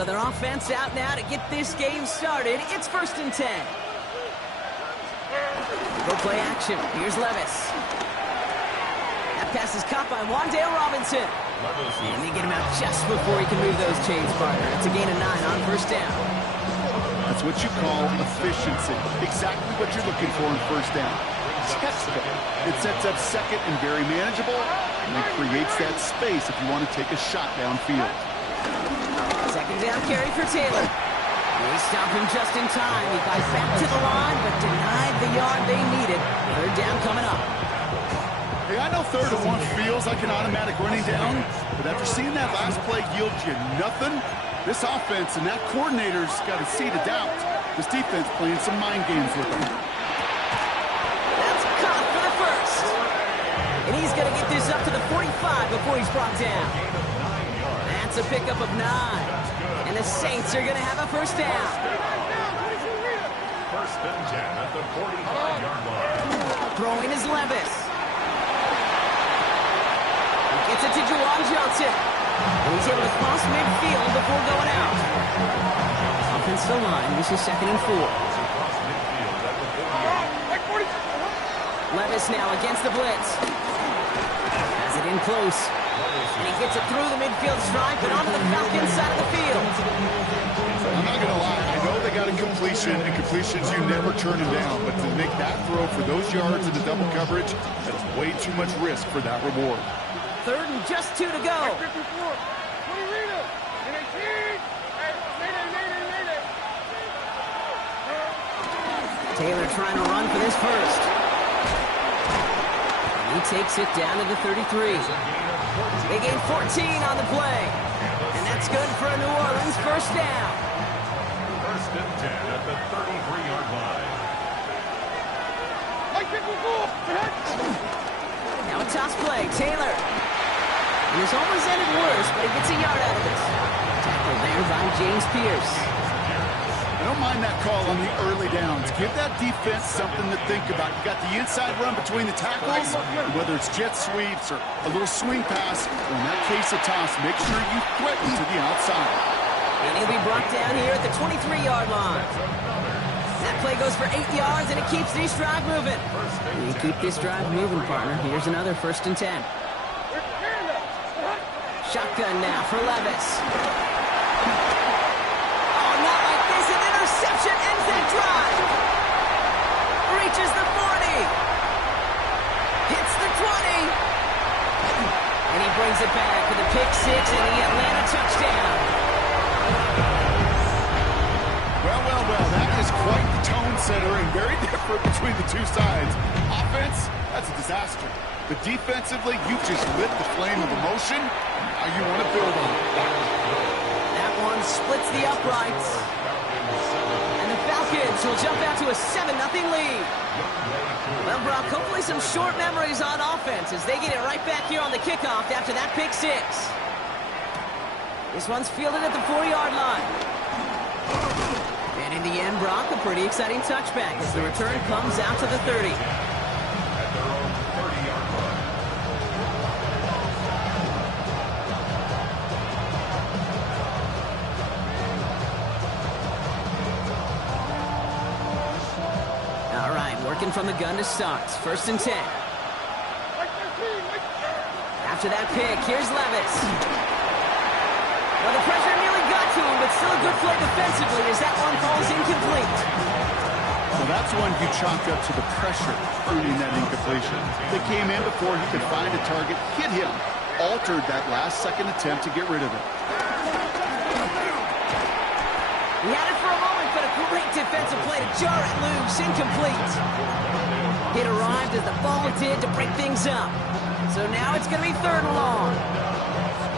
So their offense out now to get this game started. It's 1st and 10. Go play action. Here's Levis. That pass is caught by Wan'Dale Robinson. And they get him out just before he can move those chains, partner. It's a gain of 9 on 1st down. That's what you call efficiency. Exactly what you're looking for in 1st down. It sets up 2nd and very manageable, and it creates that space if you want to take a shot downfield. 2nd down carry for Taylor. They stop him just in time. He got back to the line, but denied the yard they needed. 3rd down coming up. Hey, I know 3rd and 1 feels like an automatic running down, but after seeing that last play yield you nothing, this offense and that coordinator's got a seed of doubt. This defense playing some mind games with them. That's caught for the 1st. And he's going to get this up to the 45 before he's brought down. That's a pickup of 9. And the Saints are going to have a 1st down. 1st and 10 at the 45-yard line. Throwing is Levis. He gets it to Juwan Johnson. And he's able to cross midfield before going out. Offensive line, this is 2nd and 4. Levis now against the blitz. Has it in close. And he gets it through the midfield stripe and onto the Falcons side of the field. I'm not going to lie. I know they got a completion, and completions you never turn them down. But to make that throw for those yards in the double coverage, that's way too much risk for that reward. 3rd and just 2 to go. Taylor trying to run for this 1st. And he takes it down to the 33. They gain 14 on the play. And that's good for a New Orleans 1st down. 1st and 10 at the 33-yard line. Now a toss play. Taylor. And this almost ended worse, but he gets a yard out of this. Tackled there by James Pierce. I don't mind that call on the early downs. Give that defense something to think about. You got the inside run between the tackles, and whether it's jet sweeps or a little swing pass, or in that case a toss, make sure you threaten to the outside. And he'll be brought down here at the 23-yard line. That play goes for 8 yards, and it keeps this drive moving. You keep this drive moving, partner. Here's another 1st and 10. Shotgun now for Levis. Oh, not like this. An interception ends that drive. Reaches the 40. Hits the 20. And he brings it back with a pick 6 and the Atlanta touchdown. Well, that is quite the tone setter and very different between the two sides. Offense, that's a disaster. But defensively, you've just lit the flame of emotion. Now you want to build on it. That one splits the uprights. And the Falcons will jump out to a 7-0 lead. Well, Brock, hopefully some short memories on offense as they get it right back here on the kickoff after that pick 6. This one's fielded at the 4-yard line. And in the end, Brock, a pretty exciting touchback as the return comes out to the 30. All right, working from the gun to start. 1st and 10. After that pick, here's Levis. Well, the pressure nearly got to him, but still a good play defensively as that one falls incomplete. Well, that's one you chalk up to the pressure earning that incompletion. They came in before he could find a target, hit him, altered that last-second attempt to get rid of it. He had it for a moment, but a great defensive play to jar it loose, incomplete. It arrived as the ball did to break things up. So now it's going to be 3rd and long.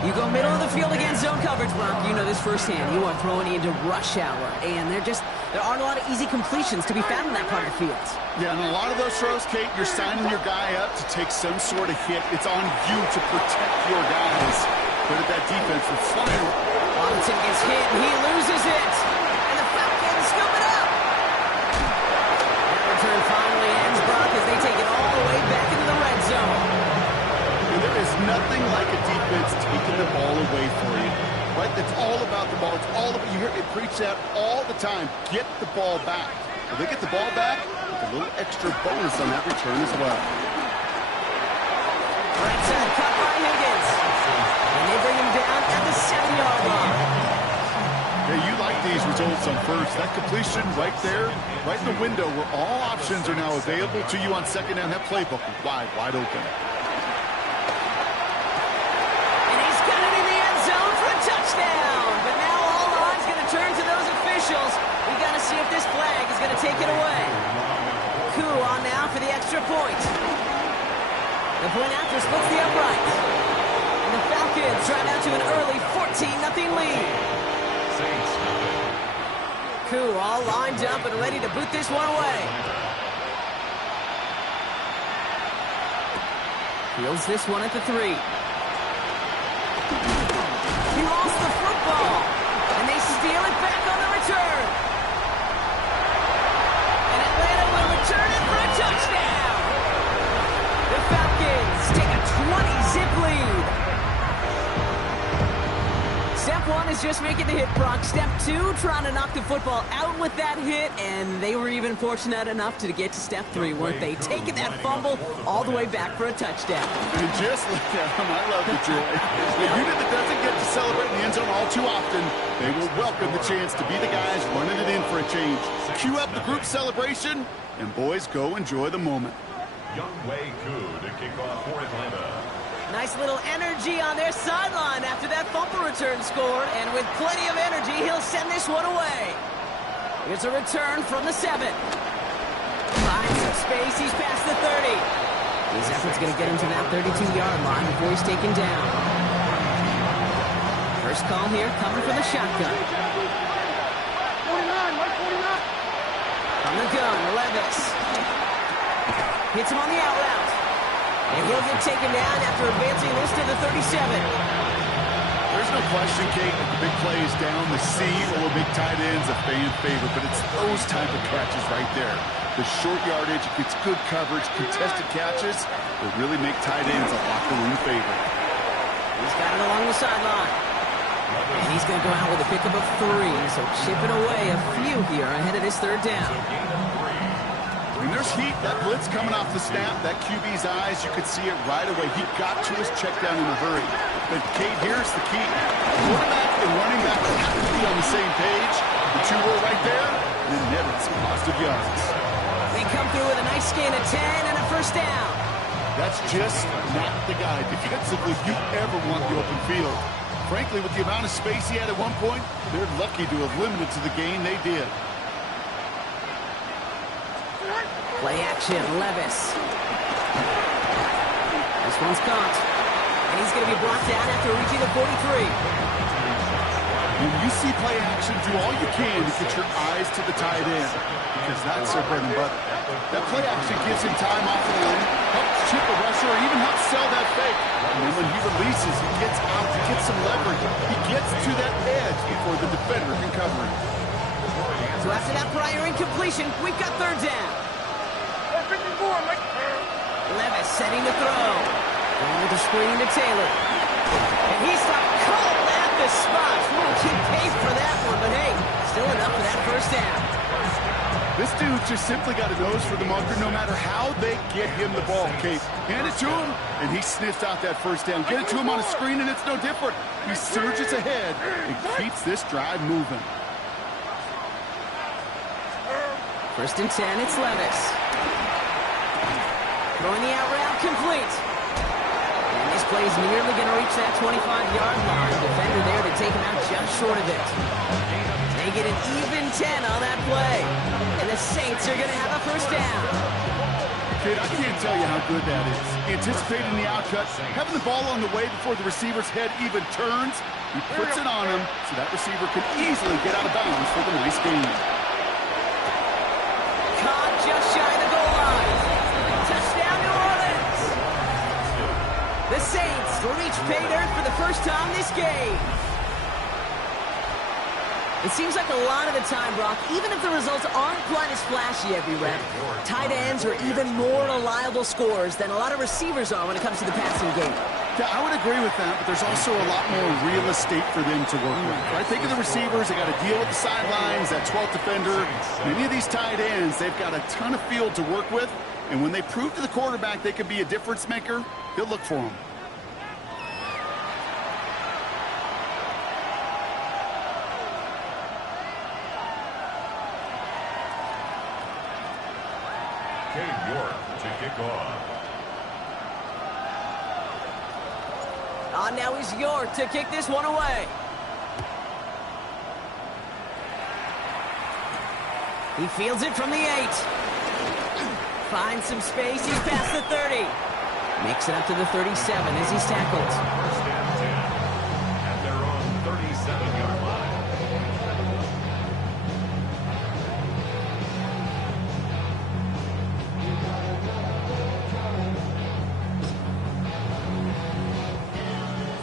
You go middle of the field against zone coverage, Brock. You know this firsthand. You are throwing into rush hour, and there aren't a lot of easy completions to be found in that part of the field. Yeah, and a lot of those throws, Kate, you're signing your guy up to take some sort of hit. It's on you to protect your guys. But at that defense with flying. Robinson gets hit, and he loses it. And the Falcons scoop it up. That return finally ends, Brock, as they take it all the way back into the red zone. And there is nothing like a defense taking the ball away for you. Right It's all about the ball. It's all about, you hear me preach that all the time. Get the ball back. If they get the ball back, with a little extra bonus on that return as well. Right side, cut by Higgins. And they bring him down at the 7-yard line. Yeah, you like these results on first. That completion right there, right in the window where all options are now available to you on second down. That playbook is wide open. And he's got it in the end zone for a touchdown. But now all eyes going to turn to those officials. We got to see if this flag is going to take it away. Koo on now for the extra point. The point after splits the upright. And the Falcons drive out to an early 14-0 lead. Koo all lined up and ready to boot this one away. Fields this one at the 3. He lost the football. And they steal it back on the return. And Atlanta will return it for a touchdown. The Falcons take a 20-zip lead. Step 1 is just making the hit, Brock. Step 2, trying to knock the football out with that hit, and they were even fortunate enough to get to step 3, weren't they? Taking that fumble all the way back for a touchdown. And just look at them. I love the joy. The unit that doesn't get to celebrate in the end zone all too often, they will welcome the chance to be the guys running it in for a change. Cue up the group celebration, and boys, go enjoy the moment. Young Wei Koo to kick off for Atlanta. Nice little energy on their sideline after that fumble return scored, and with plenty of energy, he'll send this one away. Here's a return from the 7. Finds some space, he's past the 30. His effort's going to get him to that 32-yard line before he's taken down. First call here, coming from the shotgun. 49, Mike 49. On the gun, Levis. Hits him on the out route. And he'll get taken down after advancing this to the 37. There's no question, Kate, that the big plays down the seam or big tight ends a fan favorite, but it's those type of catches right there. The short yardage, gets good coverage, contested catches that really make tight ends a locker room favorite. He's got it along the sideline. And he's going to go out with a pickup of 3, so chipping away a few here ahead of this third down. When there's heat, that blitz coming off the snap, that QB's eyes, you could see it right away. He got to his check down in a hurry. But, Kate, here's the key. Quarterback and running back have to be on the same page. The 2 were right there, and then netted some positive yards. They come through with a nice gain of 10 and a first down. That's just not the guy defensively you ever want the open field. Frankly, with the amount of space he had at one point, they're lucky to have limited to the gain they did. Play action, Levis. This one's caught. And he's going to be brought down after reaching the 43. When you see play action, do all you can to get your eyes to the tight end, because that's their bread and butter. That play action gives him time off the line, helps chip a rusher, or even helps sell that fake. And then when he releases, he gets out, he gets some leverage. He gets to that edge before the defender can cover him. So after that prior incompletion, we've got third down. Levis setting the throw. Going with the screen to Taylor. And he stopped cold at the spot. Won't keep pace for that one, but hey, still enough for that first down. This dude just simply got a nose for the marker no matter how they get him the ball, Kate. Hand it to him, and he sniffs out that first down. Get it to him on a screen, and it's no different. He surges ahead and keeps this drive moving. First and 10, it's Levis. Throwing the out route complete. And this play is nearly going to reach that 25-yard line. Defender there to take him out just short of it. They get an even 10 on that play. And the Saints are going to have a first down. Kid, I can't tell you how good that is. Anticipating the outcut, having the ball on the way before the receiver's head even turns. He puts it on him so that receiver can easily get out of bounds for the nice gain. Caught just shy of the goal line. Touchdown, New Orleans. The Saints reach pay dirt for the first time this game. It seems like a lot of the time, Brock, even if the results aren't quite as flashy every rep, tight ends are even more reliable scorers than a lot of receivers are when it comes to the passing game. Yeah, I would agree with that, but there's also a lot more real estate for them to work with. Right? Think of the receivers. They got to deal with the sidelines, that 12th defender. Many of these tight ends, they've got a ton of field to work with. And when they prove to the quarterback they can be a difference maker, he'll look for them. To kick off. Now he's York to kick this one away. He fields it from the 8. Finds some space. He's past the 30. Makes it up to the 37 as he's tackled. First and 10. And they're on 37-yard line.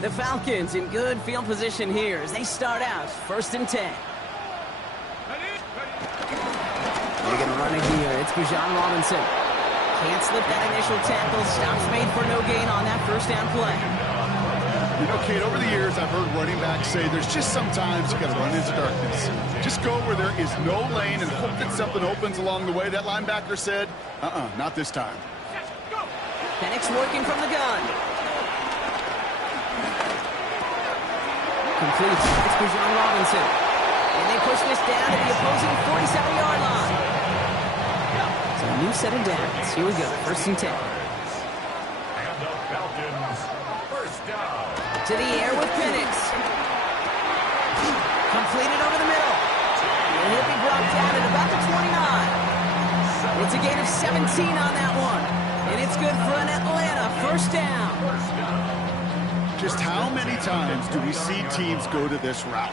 The Falcons in good field position here as they start out first and 10. They're going to run it here. It's Bijan Robinson. Can't slip that initial tackle. Stops made for no gain on that first down play. You know, Kate, over the years, I've heard running backs say there's just sometimes you got to run into darkness. Just go where there is no lane and hope that something opens along the way. That linebacker said, not this time. Penix working from the gun. Complete. It's Bijan Robinson. And they push this down to the opposing 47-yard line. So a new set of downs. Here we go. First and 10. And the Falcons, first down. To the air with Penix. Completed over the middle. And he'll be brought down at about the 29. It's a gain of 17 on that one. And it's good for an Atlanta first down. Just how many times do we see teams go to this route?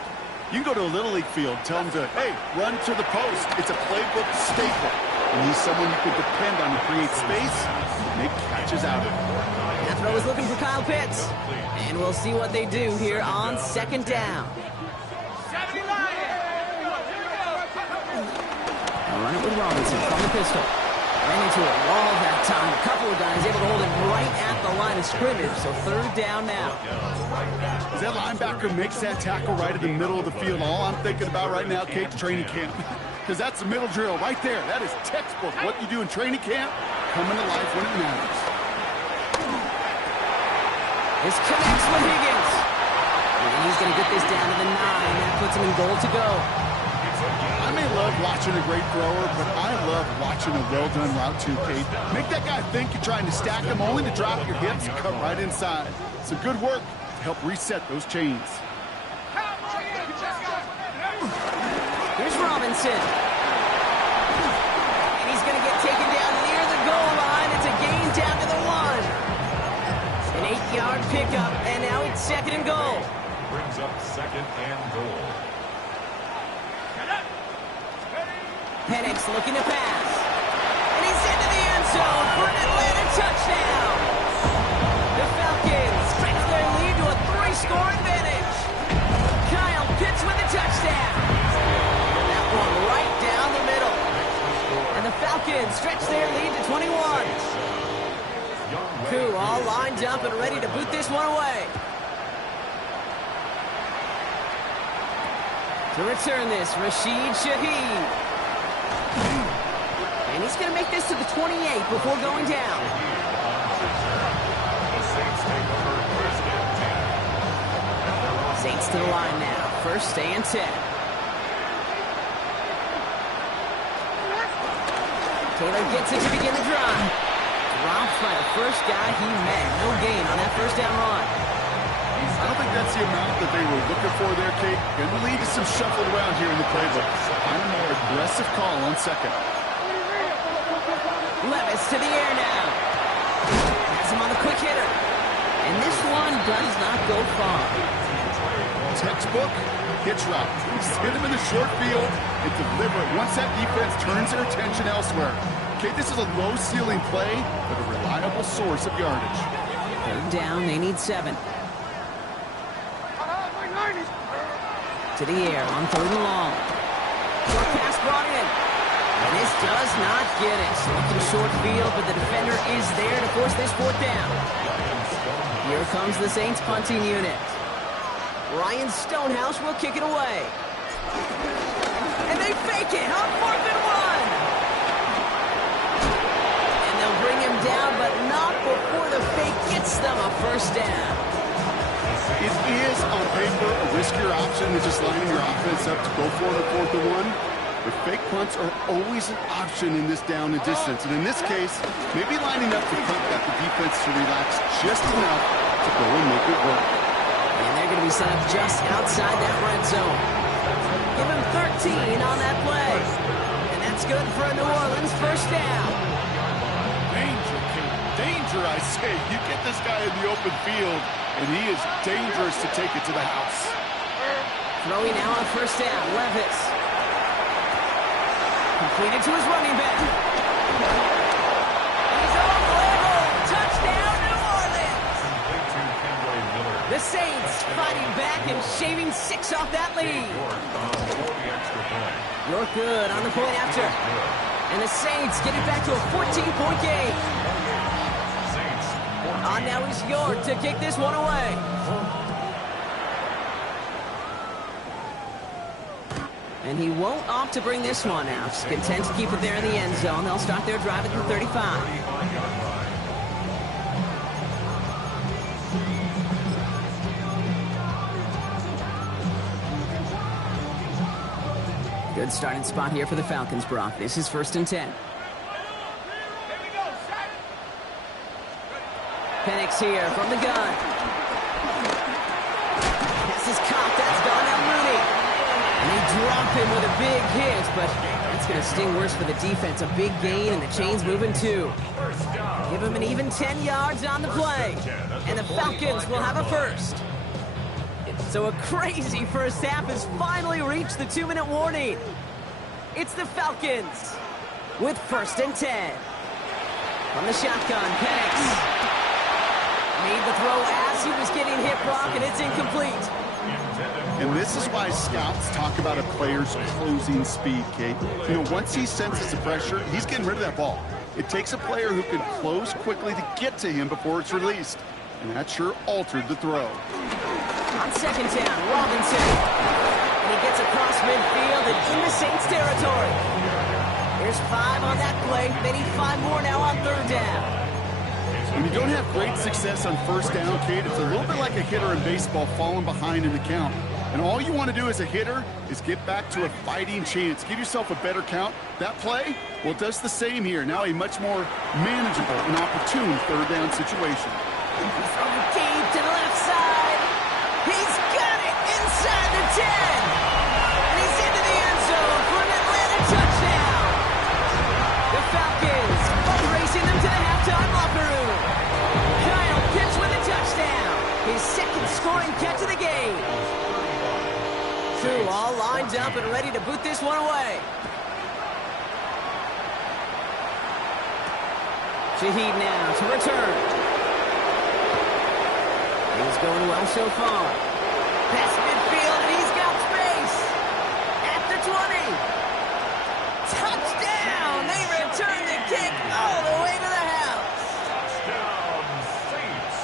You can go to a Little League field, tell them to, hey, run to the post. It's a playbook staple. You need someone you can depend on to create space and make catches out of it. That throw is looking for Kyle Pitts. And we'll see what they do here on second down. I'll run it with Robinson from the pistol. Ran into a wall that time. A couple of guys able to hold it right at the line of scrimmage. So third down now. As that linebacker makes that tackle right in the middle of the field, all I'm thinking about right now, Kate, training camp. Because that's the middle drill right there. That is textbook. What you do in training camp, coming to life when it matters. This connects with Higgins. And he's going to get this down to the 9. That puts him in goal to go. I may love watching a great thrower, but I love watching a well-done route too, Kate. Make that guy think you're trying to stack him only to drop your hips and cut right inside. Some good work to help reset those chains. Here's Robinson. And he's going to get taken down near the goal line. It's a gain down to the 1. An 8-yard pickup, and now it's second and goal. Brings up second and goal. Penix looking to pass. And he's into the end zone for an Atlanta touchdown. The Falcons stretch their lead to a 3-score advantage. Kyle Pitts with the touchdown. That one right down the middle. And the Falcons stretch their lead to 21. Koo all lined up and ready to boot this one away. To return this, Rashid Shaheed. And he's going to make this to the 28 before going down. Saints to the line now. First and 10. Taylor gets it to begin the drive. Dropped by the first guy he met. No gain on that first down run. I don't think that's the amount that they were looking for there, Kate. Going to lead to some shuffled around here in the playbook. Find a more aggressive call on second. Levis to the air now. Has him on the quick hitter. And this one does not go far. Textbook hitch route. Just hit him in the short field and deliver it once that defense turns their attention elsewhere. Okay, this is a low-ceiling play, but a reliable source of yardage. Third down, they need 7. To the air on third and long. Short pass brought in. And this does not get it. Looking short field, but the defender is there to force this fourth down. Here comes the Saints punting unit. Ryan Stonehouse will kick it away. And they fake it on 4th and 1. And they'll bring him down, but not before the fake gets them a first down. It is, on paper, a riskier option than just lining your offense up to go for it on 4th and 1. But fake punts are always an option in this down and distance. And in this case, maybe lining up the punt got the defense to relax just enough to go and make it work. And they're going to be set up just outside that red zone. Give him 13 on that play. And that's good for a New Orleans first down. Danger, Kate. Danger, I say. You get this guy in the open field, and he is dangerous to take it to the house. Throwing now on first down, Levis. Completed to his running back. He's on level. Touchdown, New Orleans. The Saints fighting back and shaving 6 off that lead. York good on the point after. And the Saints get it back to a 14-point game. On now is York to kick this one away. And he won't opt to bring this one out. He's content to keep it there in the end zone. They'll start their drive at the 35. Good starting spot here for the Falcons, Brock. This is 1st and 10. Penix here from the gun. This is caught. That's Darnell Mooney. And they drop him with a big hit, but that's going to sting worse for the defense. A big gain, and the chain's moving too. Give him an even 10 yards on the play. And the Falcons will have a first. So a crazy first half has finally reached the 2-minute warning. It's the Falcons with 1st and 10. From the shotgun, Penix. Made the throw as he was getting hit, Brock, and it's incomplete. And this is why scouts talk about a player's closing speed, Kate. You know, once he senses the pressure, he's getting rid of that ball. It takes a player who can close quickly to get to him before it's released. And that sure altered the throw. On 2nd down, Robinson. And he gets across midfield and into Saints territory. There's 5 on that play. They need 5 more now on 3rd down. When you don't have great success on 1st down, Kate, it's a little bit like a hitter in baseball falling behind in the count. And all you want to do as a hitter is get back to a fighting chance. Give yourself a better count. That play, well, it does the same here. Now a much more manageable and opportune 3rd down situation. He's over deep to the left side. He's got it inside the 10. And he's into the end zone for an Atlanta touchdown. The Falcons racing them to the halftime locker room. Kyle Pitts with a touchdown. His 2nd scoring catch of the game. Two all lined up and ready to boot this one away. Shaheed now to return. He's going well so far. Past midfield, and he's got space. At the 20. Touchdown! They return the kick all the way to the house. Touchdown, Saints.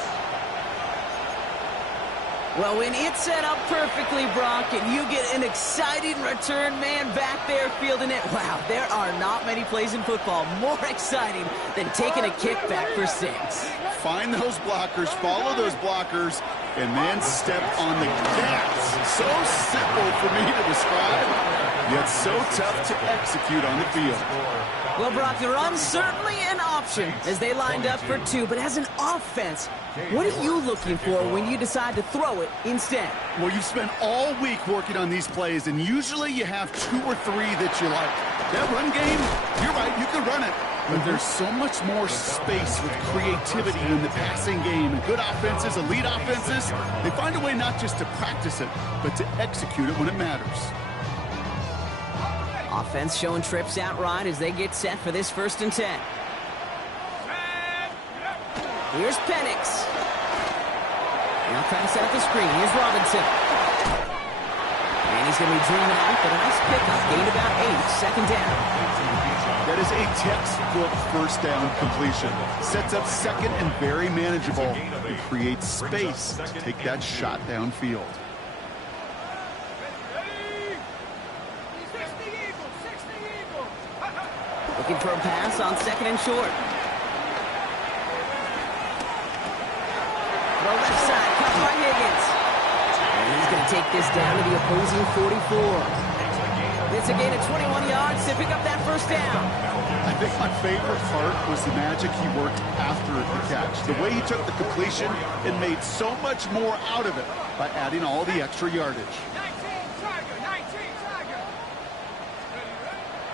Well, when it's set up perfectly, Brock, and you get an exciting return man back there fielding it, wow, there are not many plays in football more exciting than taking a kick back for 6. Find those blockers, follow those blockers, and then step on the gas. So simple for me to describe, yet so tough to execute on the field. Well, Brock, the run's certainly an option as they lined up for 2, but as an offense, what are you looking for when you decide to throw it instead? Well, you've spent all week working on these plays, and usually you have 2 or 3 that you like. That run game, you're right, you can run it. But there's so much more space with creativity in the passing game. And good offenses, elite offenses, they find a way not just to practice it, but to execute it when it matters. Offense showing trips outright as they get set for this 1st and 10. Here's Penix. Now trying to set up the screen. Here's Robinson. And he's going to be dreaming out, but a nice pickup. Gain about 8. 2nd down. That is a textbook first down completion. Sets up second and very manageable and creates space to take that shot downfield. Looking for a pass on second and short. The left side, cut by Higgins. And he's going to take this down to the opposing 44. It's a gain of 21 yards to pick up that first down. I think my favorite part was the magic he worked after the catch. The way he took the completion and made so much more out of it by adding all the extra yardage.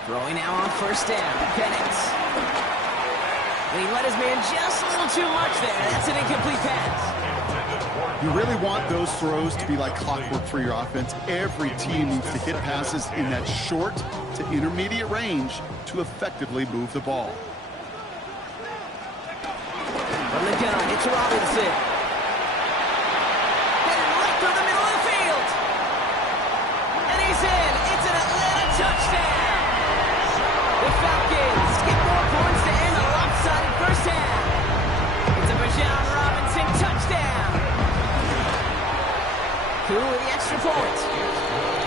Throwing now on first down. Penix. He let his man just a little too much there. That's an incomplete pass. You really want those throws to be like clockwork for your offense. Every team needs to hit passes in that short to intermediate range to effectively move the ball. From the gun, it's Robinson. Headed right through the middle of the field. And he's in. It's an Atlanta touchdown. The Falcons get more points to end a lopsided first half. It's a Bijan Robinson touchdown. Two with the extra point.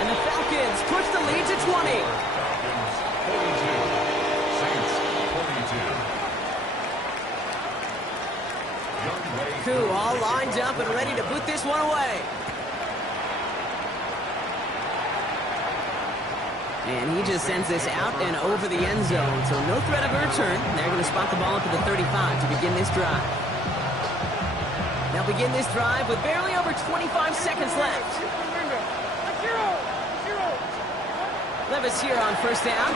And the Falcons push the lead to 20. Koo all lined up and ready to put this one away. And he just sends this out and over the end zone. So no threat of a return. They're going to spot the ball up to the 35 to begin this drive. They'll begin this drive with barely over 25 seconds left. Levis here on first down.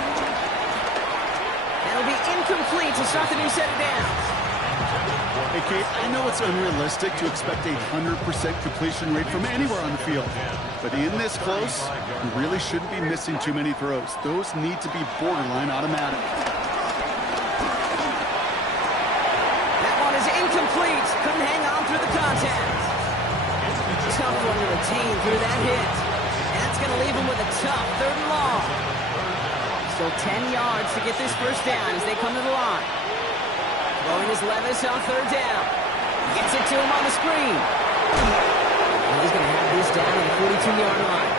That'll be incomplete to start the new set of downs. Hey, Kate, I know it's unrealistic to expect a 100% completion rate from anywhere on the field. But in this close, you really shouldn't be missing too many throws. Those need to be borderline automatic. Incomplete. Couldn't hang on through the contact. Tough one to retain through that hit. That's going to leave him with a tough third and long. Still 10 yards to get this first down as they come to the line. Throwing his Levis on third down. Gets it to him on the screen. And he's going to have this down at the 42-yard line.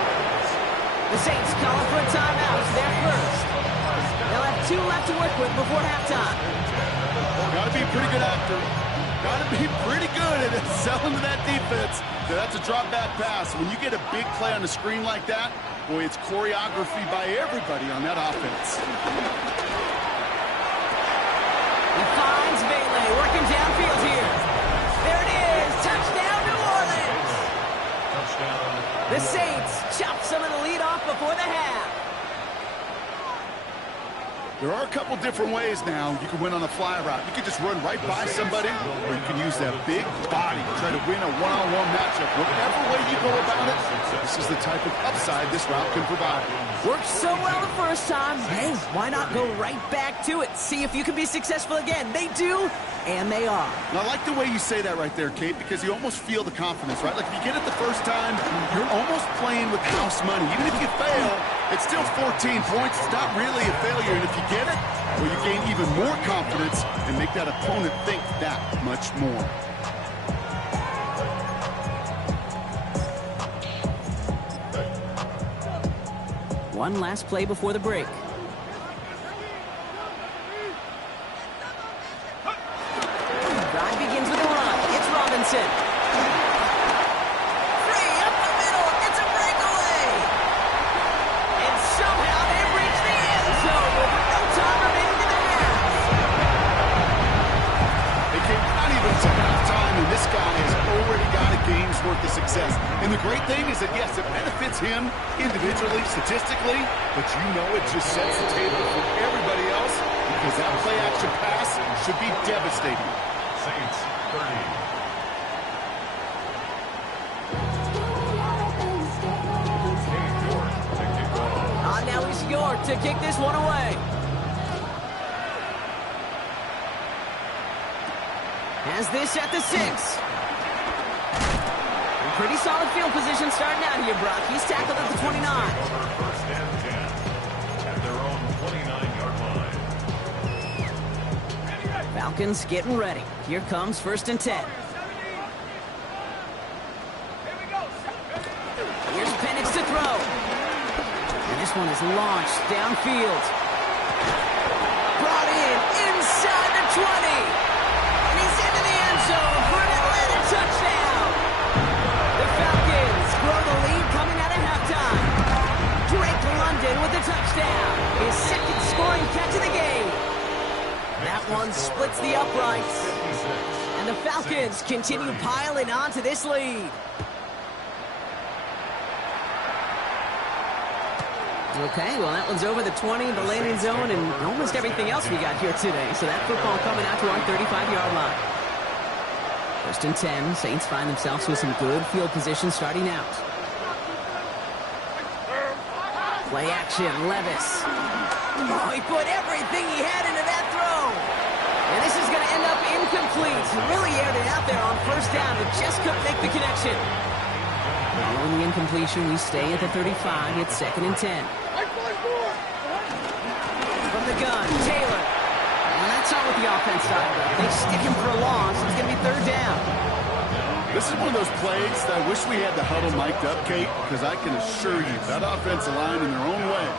The Saints calling for a timeout. It's their first. They'll have 2 left to work with before halftime. Got to be a pretty good actor. Got to be pretty good at selling to that defense. That's a drop back pass. When you get a big play on the screen like that, boy, it's choreography by everybody on that offense. He finds Bailey working downfield here. There it is. Touchdown, New Orleans. The Saints chop some of the lead off before the half. There are a couple different ways now you can win on a fly route. You can just run right by somebody, or you can use that big body to try to win a one-on-one matchup. Whatever way you go about it, this is the type of upside this route can provide. Worked so well the first time. Hey, why not go right back to it? See if you can be successful again. They do, and they are. And I like the way you say that right there, Kate, because you almost feel the confidence, right? Like if you get it the first time, you're almost playing with house money. Even if you fail, it's still 14 points. It's not really a failure. And if you get it, well, you gain even more confidence and make that opponent think that much more. One last play before the break. Drive begins with a run. It's Robinson. Free up the middle. It's a breakaway. And somehow they've reached the end zone with no time remaining in the half. They came not even to halftime, and this guy has already got a game's worth of success. And the great thing is that, yes, it benefits him individually, statistically, but you know it just sets the table for everybody else because that play-action pass should be devastating. Saints 30. Now it's York to kick this one away. Has this at the 6. Pretty solid field position starting out here, Brock. He's tackled at the 29. First and 10 at their own 29-yard line. Falcons getting ready. Here comes 1st and 10. Here's Penix to throw. And this one is launched downfield. Brought in inside the 20. And he's into the end zone for an Atlanta touchdown. The Falcons grow the lead coming out of halftime. Drake London with the touchdown. His second scoring catch of the game. That one splits the uprights. And the Falcons continue piling on to this lead. Okay, well, that one's over the 20, the landing zone, and almost everything else we got here today. So that football coming out to our 35-yard line. 1st and 10, Saints find themselves with some good field position starting out. Play action, Levis. Oh, he put everything he had into that throw. And this is going to end up incomplete. He really aired it out there on 1st down, but just couldn't make the connection. Following the incompletion, we stay at the 35. It's 2nd and 10. From the gun, Taylor. And that's not what the offense started with. They stick him for a loss. It's going to be 3rd down. This is one of those plays that I wish we had the huddle mic'd up, Kate, because I can assure you that offensive line in their own way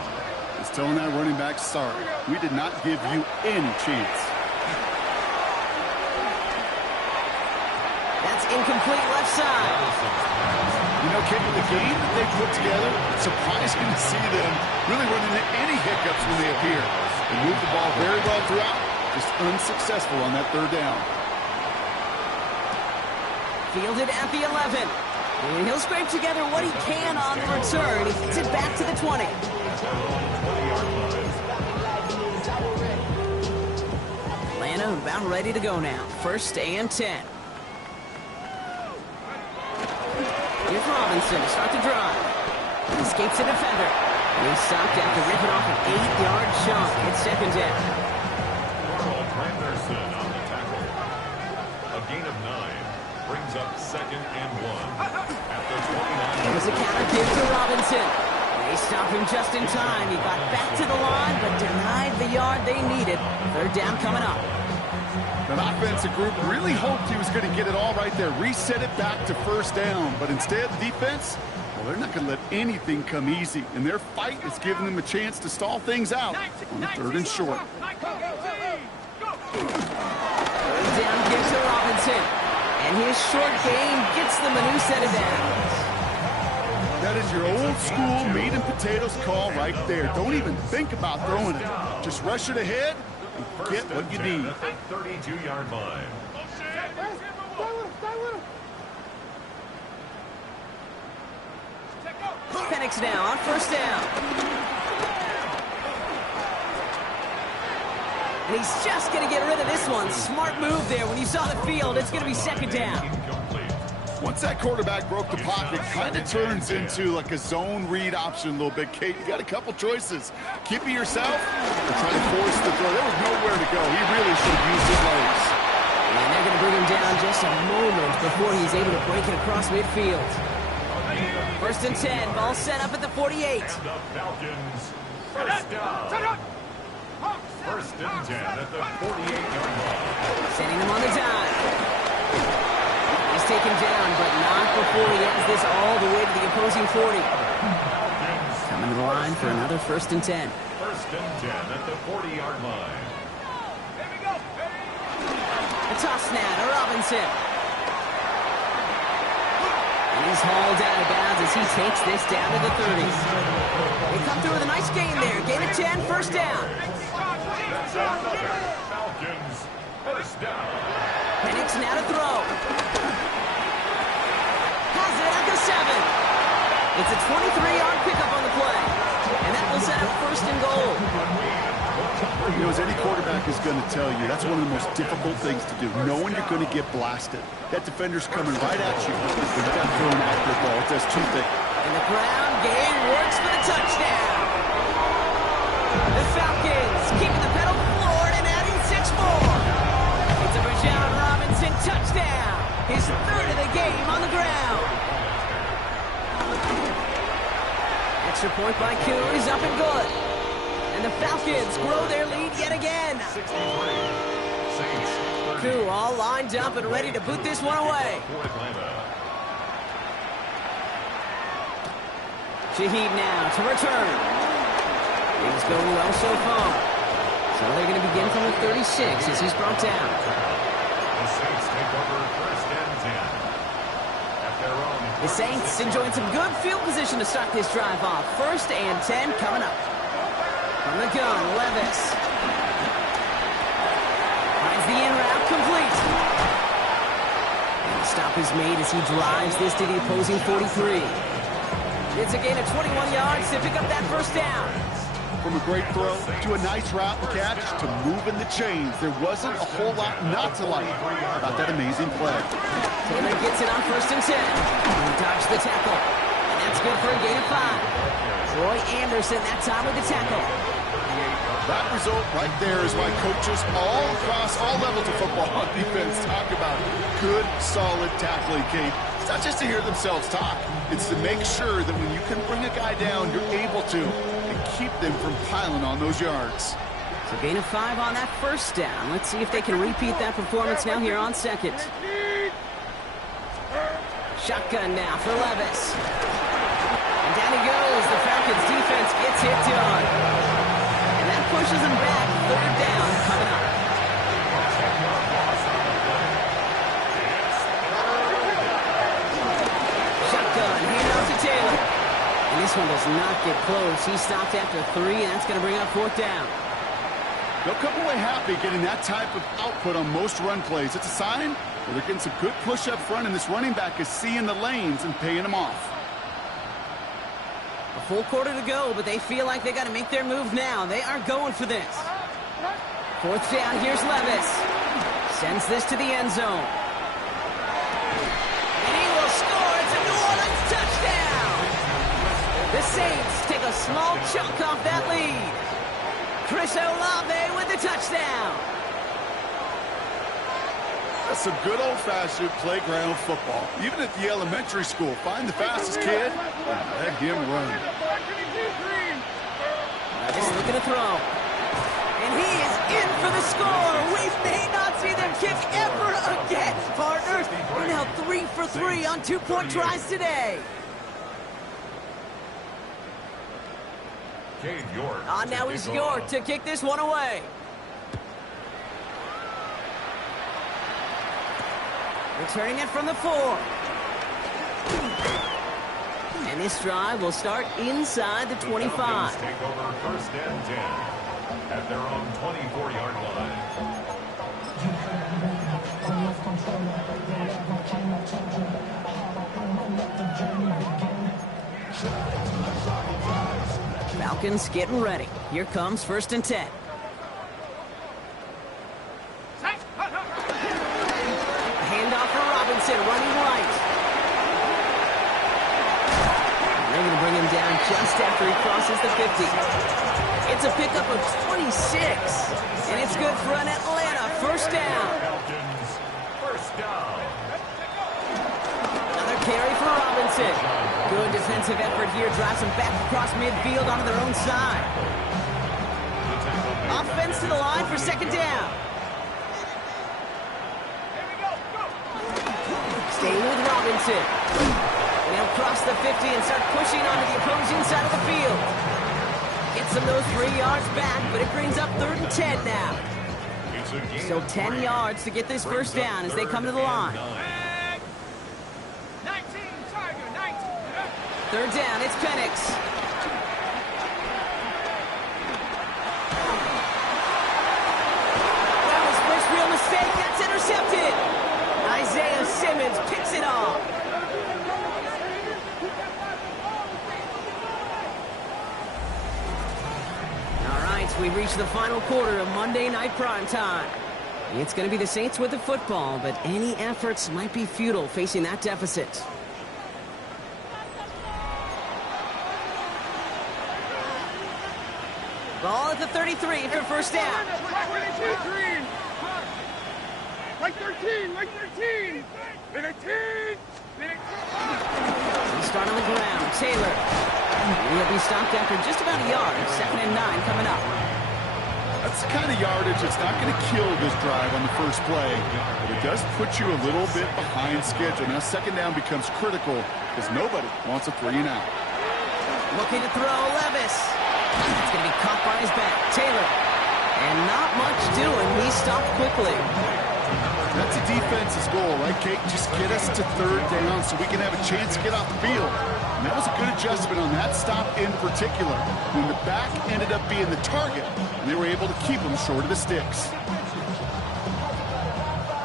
is telling that running back, sorry, we did not give you any chance. That's incomplete left side. You know, Kate, with the game that they put together, it's surprising to see them really run into any hiccups when they appear. They moved the ball very well throughout, just unsuccessful on that 3rd down. Fielded at the 11. And he'll scrape together what he can on the return. He gets it back to the 20. Atlanta about ready to go now. 1st and 10. Here's Robinson to start the drive. He escapes a defender. And he's stopped after ripping off an 8-yard chunk. It's 2nd down. Anderson on the tackle. A gain of 9 brings up 2nd and 1 at the 29. It was a counter give to Robinson. They stopped him just in time. He got back to the line, but denied the yard they needed. 3rd down coming up. That offensive group really hoped he was going to get it all right there, reset it back to 1st down. But instead, defense, well, they're not going to let anything come easy. And their fight is giving them a chance to stall things out on the 3rd and short. 3rd down gives to Robinson. And his short game gets them a new set of downs. That is your old school meat and potatoes call right there. Don't even think about throwing it. Just rush it ahead. Get what you need. 32-yard line. Penix now on 1st down. And he's just going to get rid of this one. Smart move there. When you saw the field, it's going to be 2nd down. Once that quarterback broke the pocket, kind of turns into like a zone read option a little bit, Kate. You got a couple choices. Keep it yourself or try to force the throw. There was nowhere to go. He really should have used his legs. And they're going to bring him down just a moment before he's able to break it across midfield. 1st and 10. Ball set up at the 48. And the Falcons, 1st down. 1st and 10 at the 48-yard line. Sending him on the dime. He's taken down, but not before he ends this all the way to the opposing 40. Coming to the line for another 1st and 10. 1st and 10 at the 40-yard line. A toss now to Robinson. And he's hauled out of bounds as he takes this down to the 30s. They come through with a nice gain there. Gain of 10, 1st down. Falcons, 1st down. Penix now to throw. Has it at the 7. It's a 23-yard pickup on the play. And that will set up 1st and goal. You know, as any quarterback is going to tell you, that's one of the most difficult things to do, knowing you're going to get blasted. That defender's coming right at you. But you got to throw an accurate ball. It's just too thick. And the ground game works for the touchdown. The Falcons keeping the pedal forward and adding 6 more. It's a Bijan Robinson touchdown. His 3rd of the game on the ground. Extra point by Koo is up and good. And the Falcons grow their lead yet again. 63. Saints 30. Coup all lined up and ready to boot this one away. For Atlanta. Shaheed now to return. Things going well so far. So they're going to begin from the 36 as he's brought down. The Saints take over first and 10. At their own. The Saints enjoying some good field position to start this drive off. First and 10 coming up. From the gun, Levis. Finds the in route complete. And the stop is made as he drives this to the opposing 43. It's a gain of 21 yards to pick up that first down. From a great throw to a nice route and catch to moving the chains, there wasn't a whole lot not to like about that amazing play. Taylor gets it on first and 10. He dodged the tackle. And that's good for a gain of 5. Troy Anderson that time with the tackle. That result right there is why coaches all across all levels of football on defense talk about good, solid tackling, Kate. It's not just to hear themselves talk. It's to make sure that when you can bring a guy down, you're able to and keep them from piling on those yards. So gain of 5 on that first down. Let's see if they can repeat that performance now here on second. Shotgun now for Levis. And down he goes. The Falcons defense gets it done. And that pushes them back. Third down coming up. Shotgun, hand off to Taylor. And this one does not get close. He stopped after 3, and that's going to bring up fourth down. They'll come away happy getting that type of output on most run plays. It's a sign that they're getting some good push up front, and this running back is seeing the lanes and paying them off. A full quarter to go, but they feel like they got to make their move now. They are going for this. Fourth down, here's Levis. Sends this to the end zone. And he will score. It's a New Orleans touchdown. The Saints take a small chunk off that lead. Chris Olave with the touchdown. That's some good old-fashioned playground football. Even at the elementary school, find the fastest kid and let him run. Just looking to throw. And he is in for the score. We may not see them kick ever again, partners. We're now 3 for 3 on 2-point tries today. Cade York. Now is York to kick this one away. Returning it from the 4. And this drive will start inside the 25. Take over first and 10 at their own 24-yard line. Falcons getting ready. Here comes first and 10. Handoff for Robinson, running right. They're going to bring him down just after he crosses the 50. It's a pickup of 26, and it's good for an Atlanta first down. Falcons, first down. Another carry for Robinson. Good defensive effort here, drives him back across midfield onto their own side. Offense to the line for second down. Staying with Robinson. And he'll cross the 50 and start pushing onto the opposing side of the field. Gets him those 3 yards back, but it brings up third and 10 now. So 10 yards to get this first down as they come to the line. 19, Tiger, 19. Third down, it's Penix. That was first real mistake. That's intercepted. Isaiah Simmons picks it off. All right, we reach the final quarter of Monday Night Primetime. It's going to be the Saints with the football, but any efforts might be futile facing that deficit. Ball at the 33 for first down. Like 13, like 13. 13. We start on the ground. Taylor. He'll be stopped after just about a yard. 2nd and 9 coming up. That's the kind of yardage that's not going to kill this drive on the first play, but it does put you a little bit behind schedule. Now second down becomes critical because nobody wants a 3-and-out. Looking to throw, Levis. It's going to be caught by his back. Taylor. And not much doing. He stopped quickly. That's a defense's goal, right, Kate? Just get us to third down so we can have a chance to get off the field. And that was a good adjustment on that stop in particular, when the back ended up being the target, and they were able to keep him short of the sticks.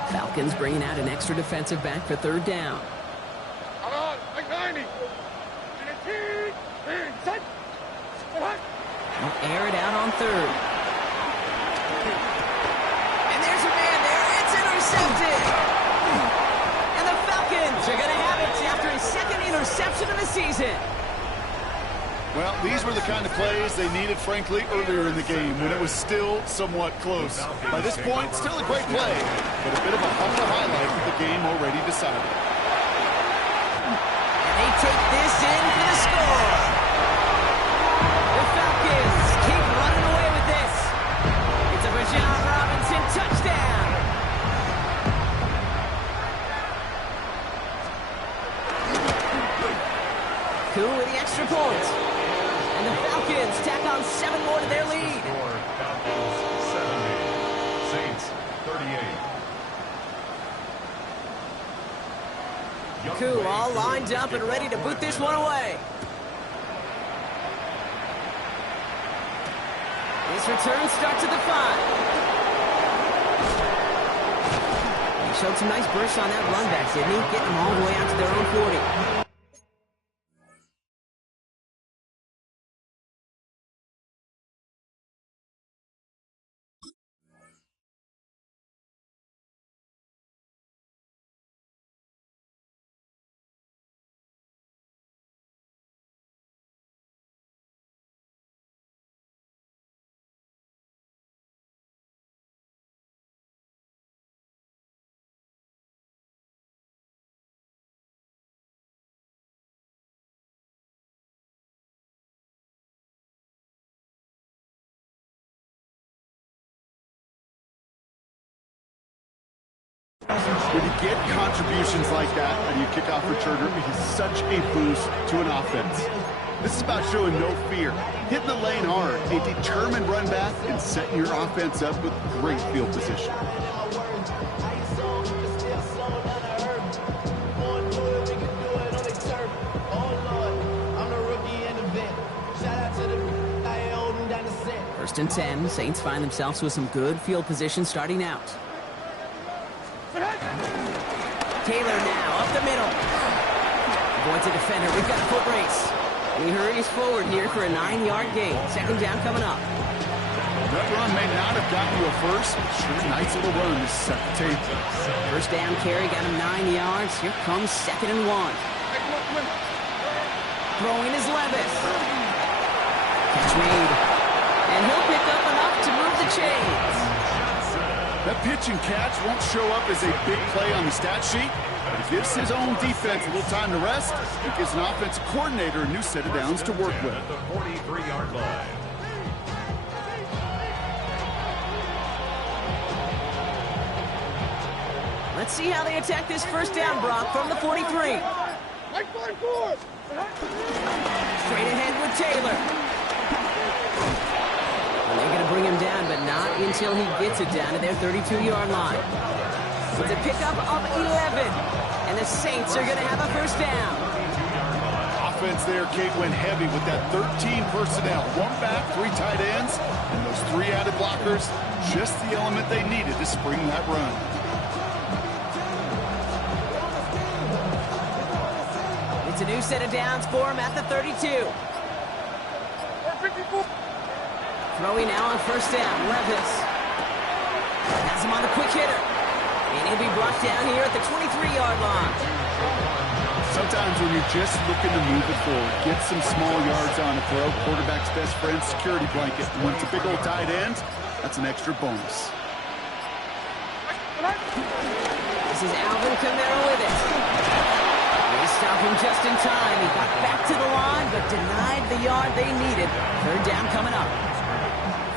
Falcons bringing out an extra defensive back for third down. Come on, like 90. Set. They'll air it out on third. And there's a man there. It's intercepted. And the Falcons are going to have it after his second interception of the season. Well, these were the kind of plays they needed, frankly, earlier in the game when it was still somewhat close. By this point, still a great play, but a bit of a humble highlight with the game already decided. And they take this in for the score. The Falcons keep running away with this. It's a Bijan Robinson touchdown. Cool with the extra point. And the Falcons tack on 7 more to their lead. Score, Falcons 70, Saints 38. Cool all lined up and ready to boot this one away. This return starts at the 5. He showed some nice bursts on that run back, didn't he? Getting them all the way out to their own 40. When you get contributions like that on your kickoff returner, it is such a boost to an offense. This is about showing no fear, hitting the lane hard, a determined run back, and setting your offense up with great field position. First and 10, Saints find themselves with some good field position starting out. Taylor now, up the middle. Avoids a defender. We've got a foot race. He hurries forward here for a 9-yard gain. Second down coming up. That run may not have gotten you a first, but sure, nice little run to set the table. First down carry, got him 9 yards. Here comes 2nd and 1. Throwing is Levis. Catch made. And he'll pick up enough to move the chains. That pitch and catch won't show up as a big play on the stat sheet, but it gives his own defense a little time to rest. It gives an offensive coordinator a new set of downs to work with. At the 43-yard line. Let's see how they attack this first down, Brock, from the 43. Like 44. Straight ahead with Taylor. And they're going to bring him down, but not until he gets it down to their 32-yard line. It's a pickup of 11, and the Saints are going to have a first down. Offense there, Kate, went heavy with that 13 personnel. 1 back, 3 tight ends, and those 3 added blockers, just the element they needed to spring that run. It's a new set of downs for him at the 32. 54. Throwing now on first down, Levis. Has him on the quick hitter. And he'll be brought down here at the 23-yard line. Sometimes when you're just looking to move it forward, get some small yards on a throw, quarterback's best friend, security blanket. And when it's a big old tight end, that's an extra bonus. This is Alvin Kamara with it. They stop him just in time. He got back to the line, but denied the yard they needed. Third down coming up.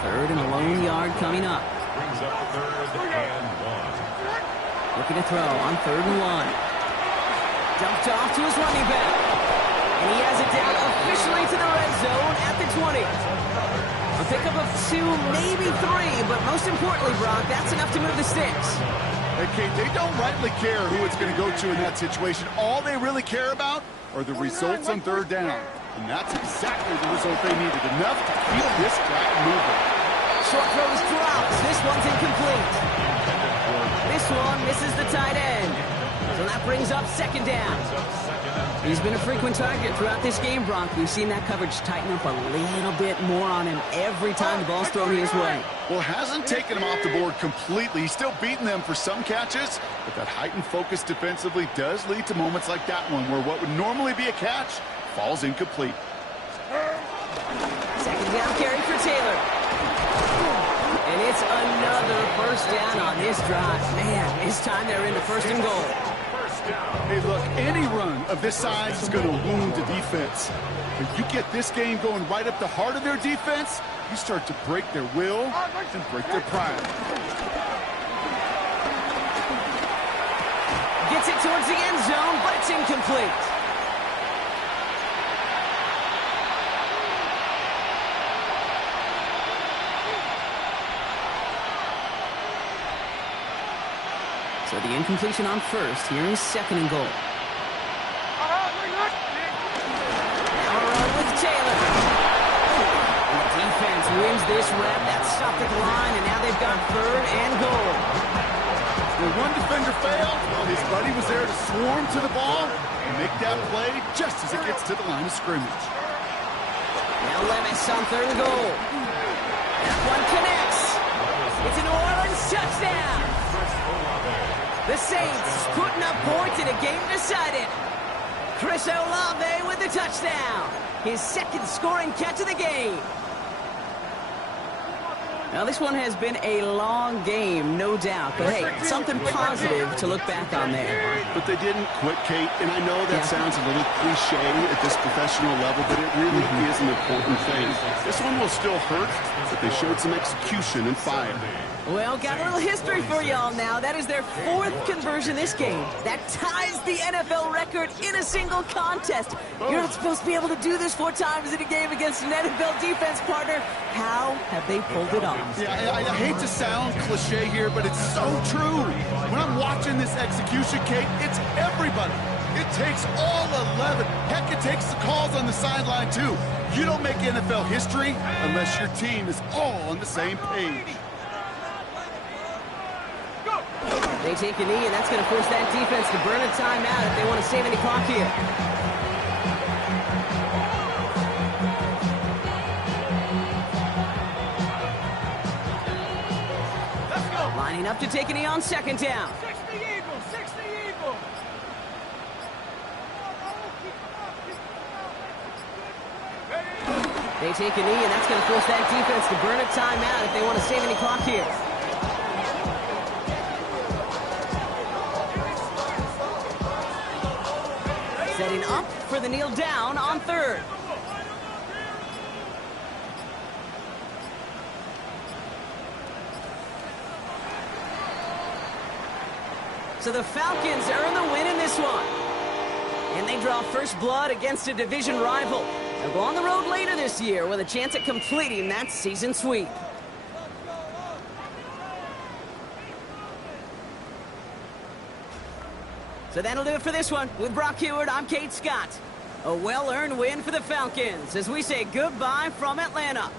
3rd Third and a lone yard coming up. Brings up third and 1. Looking to throw on 3rd and 1. Dumped off to his running back. And he has it down officially to the red zone at the 20. A pickup of 2, maybe 3, but most importantly, Brock, that's enough to move the sticks. Hey, Kate, they don't rightly care who it's going to go to in that situation. All they really care about are the results on 3rd down. And that's exactly the result they needed. Enough to keep this guy moving. Short throws drops. This one's incomplete. This one misses the tight end. So that brings up 2nd down. He's been a frequent target throughout this game, Brock. We've seen that coverage tighten up a little bit more on him every time the ball's thrown his way. Well, hasn't taken him off the board completely. He's still beating them for some catches, but that heightened focus defensively does lead to moments like that one where what would normally be a catch falls incomplete. 2nd down carry for Taylor. And it's another 1st down on this drive. Man, this time they're into 1st and goal. Hey, look, any run of this size is going to wound the defense. If you get this game going right up the heart of their defense, you start to break their will and break their pride. Gets it towards the end zone, but it's incomplete. So the incompletion on 1st. Here is 2nd and goal. Now a run with Taylor. And the defense wins this rep. That's stopped at the line, and now they've got 3rd and goal. When one defender failed, well, his buddy was there to swarm to the ball and make that play just as it gets to the line of scrimmage. Now Levis on 3rd and goal. That one connects. It's a New Orleans touchdown. The Saints putting up points in a game decided. Chris Olave with the touchdown. His 2nd scoring catch of the game. Now, this one has been a long game, no doubt. But, hey, something positive to look back on there. But they didn't quit, Kate. And I know that sounds a little cliche at this professional level, but it really is an important thing. This one will still hurt, but they showed some execution and fire. Well, got a little history for y'all now. That is their 4th conversion this game. That ties the NFL record in a single contest. You're not supposed to be able to do this 4 times in a game against an NFL defense partner. How have they pulled it off? Yeah, I hate to sound cliche here, but it's so true. When I'm watching this execution, Kate, it's everybody. It takes all 11. Heck, it takes the calls on the sideline, too. You don't make NFL history unless your team is all on the same page. They take a knee, and that's going to force that defense to burn a timeout if they want to save any clock here. Let's go. Lining up to take a knee on 2nd down. 60 Eagles, 60 Eagles. They take a knee, and that's going to force that defense to burn a timeout if they want to save any clock here. Setting up for the kneel down on 3rd. So the Falcons earn the win in this one. And they draw first blood against a division rival. They'll go on the road later this year with a chance at completing that season sweep. So that'll do it for this one. With Brock Heward, I'm Kate Scott. A well-earned win for the Falcons as we say goodbye from Atlanta.